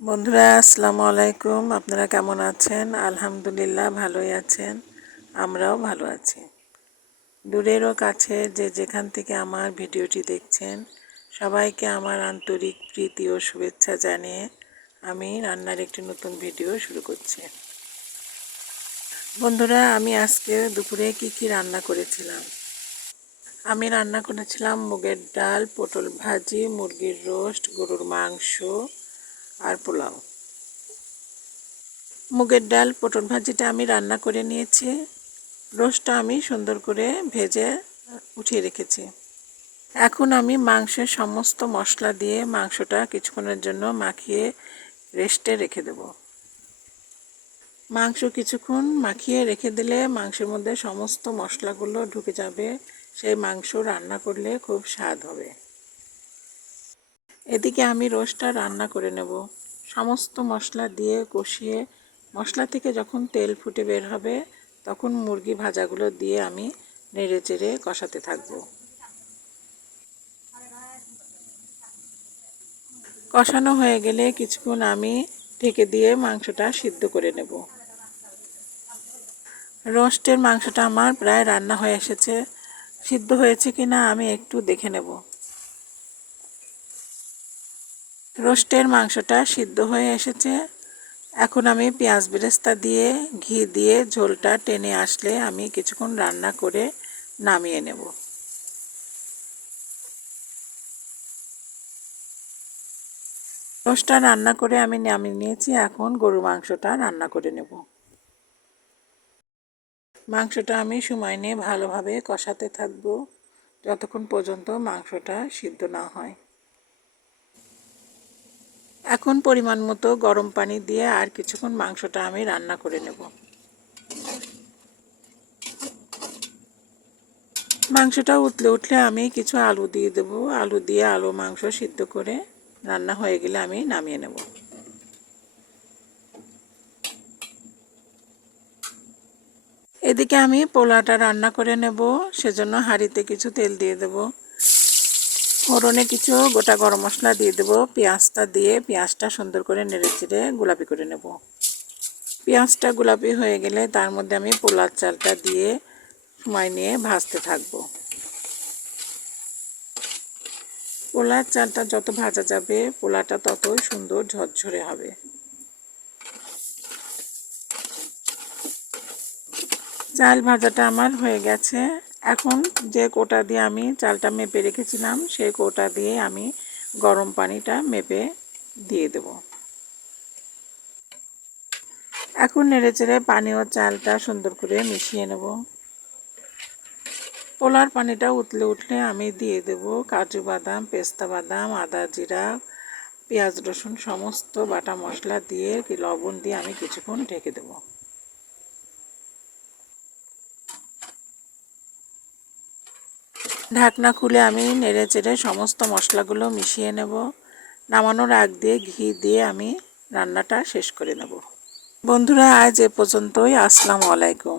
বন্ধুরা, আসসালামু আলাইকুম। আপনারা কেমন আছেন? আলহামদুলিল্লাহ, ভালোই আছেন। আমরাও ভালো আছি। দূরেরও কাছে যে যেখান থেকে আমার ভিডিওটি দেখছেন, সবাইকে আমার আন্তরিক প্রীতি ও শুভেচ্ছা জানিয়ে আমি রান্নার একটি নতুন ভিডিও শুরু করছি। বন্ধুরা, আমি আজকে দুপুরে কি কি রান্না করেছিলাম? আমি রান্না করেছিলাম মুগের ডাল, পটল ভাজি, মুরগির রোস্ট, গরুর মাংস আর পোলাও। মুগের ডাল, পটল ভাজিটা আমি রান্না করে নিয়েছি। রোস্টটা আমি সুন্দর করে ভেজে উঠিয়ে রেখেছি। এখন আমি মাংসের সমস্ত মশলা দিয়ে মাংসটা কিছুক্ষণের জন্য মাখিয়ে রেস্টে রেখে দেব। মাংস কিছুক্ষণ মাখিয়ে রেখে দিলে মাংসের মধ্যে সমস্ত মশলাগুলো ঢুকে যাবে। সেই মাংস রান্না করলে খুব স্বাদ হবে। এদিকে আমি রোস্টটা রান্না করে নেব। সমস্ত মশলা দিয়ে কষিয়ে, মশলা থেকে যখন তেল ফুটে বের হবে, তখন মুরগি ভাজাগুলো দিয়ে আমি নেড়ে চেড়ে কষাতে থাকব। কষানো হয়ে গেলে কিছুক্ষণ আমি ঢেকে দিয়ে মাংসটা সিদ্ধ করে নেব। রোস্টের মাংসটা আমার প্রায় রান্না হয়ে এসেছে। সিদ্ধ হয়েছে কিনা আমি একটু দেখে নেব। রোস্টের মাংসটা সিদ্ধ হয়ে এসেছে। এখন আমি পেঁয়াজ বেরেস্তা দিয়ে ঘি দিয়ে ঝোলটা টেনে আসলে আমি কিছুক্ষণ রান্না করে নামিয়ে নেব। রোস্টটা রান্না করে আমি নামিয়ে নিয়েছি। এখন গরু মাংসটা রান্না করে নেব। মাংসটা আমি সময় নিয়ে ভালোভাবে কষাতে থাকব। যতক্ষণ পর্যন্ত মাংসটা সিদ্ধ না হয়। এখন পরিমাণ মতো গরম পানি দিয়ে আর কিছুক্ষণ মাংসটা আমি রান্না করে নেব। মাংসটা উতলে উঠলে আমি কিছু আলু দিয়ে দেব। আলু দিয়ে আলু মাংস সিদ্ধ করে রান্না হয়ে গেলে আমি নামিয়ে নেব। এদিকে আমি পোলাটা রান্না করে নেব। সেজন্য হাঁড়িতে কিছু তেল দিয়ে দেবো। ফোড়নে কিছু গোটা গরম মশলা দিয়ে দেবো। পেঁয়াজটা দিয়ে পেঁয়াজটা সুন্দর করে নেড়ে চেড়ে গোলাপি করে নেব। পেঁয়াজটা গোলাপি হয়ে গেলে তার মধ্যে আমি পোলার চালটা দিয়ে সময় নিয়ে ভাজতে থাকব। পোলার চালটা যত ভাজা যাবে পোলাটা ততই সুন্দর ঝরঝরে হবে। চাল ভাজাটা আমার হয়ে গেছে। এখন যে কোটা দিয়ে আমি চালটা মেপে রেখেছিলাম, সেই কোটা দিয়ে আমি গরম পানিটা মেপে দিয়ে দেব। এখন নেড়ে চেড়ে পানি ও চালটা সুন্দর করে মিশিয়ে নেব। পোলার পানিটা উতলে উঠলে আমি দিয়ে দেব কাজু বাদাম, পেস্তা বাদাম, আদা জিরা, পেঁয়াজ রসুন, সমস্ত বাটা মশলা দিয়ে লবণ দিয়ে আমি কিছুক্ষণ ঢেকে দেবো। ঢাকনা খুলে আমি নেড়ে চেড়ে সমস্ত মশলাগুলো মিশিয়ে নেব। নামানোর আগ দিয়ে ঘি দিয়ে আমি রান্নাটা শেষ করে নেব। বন্ধুরা, আজ এ পর্যন্তই। আসসালামু আলাইকুম।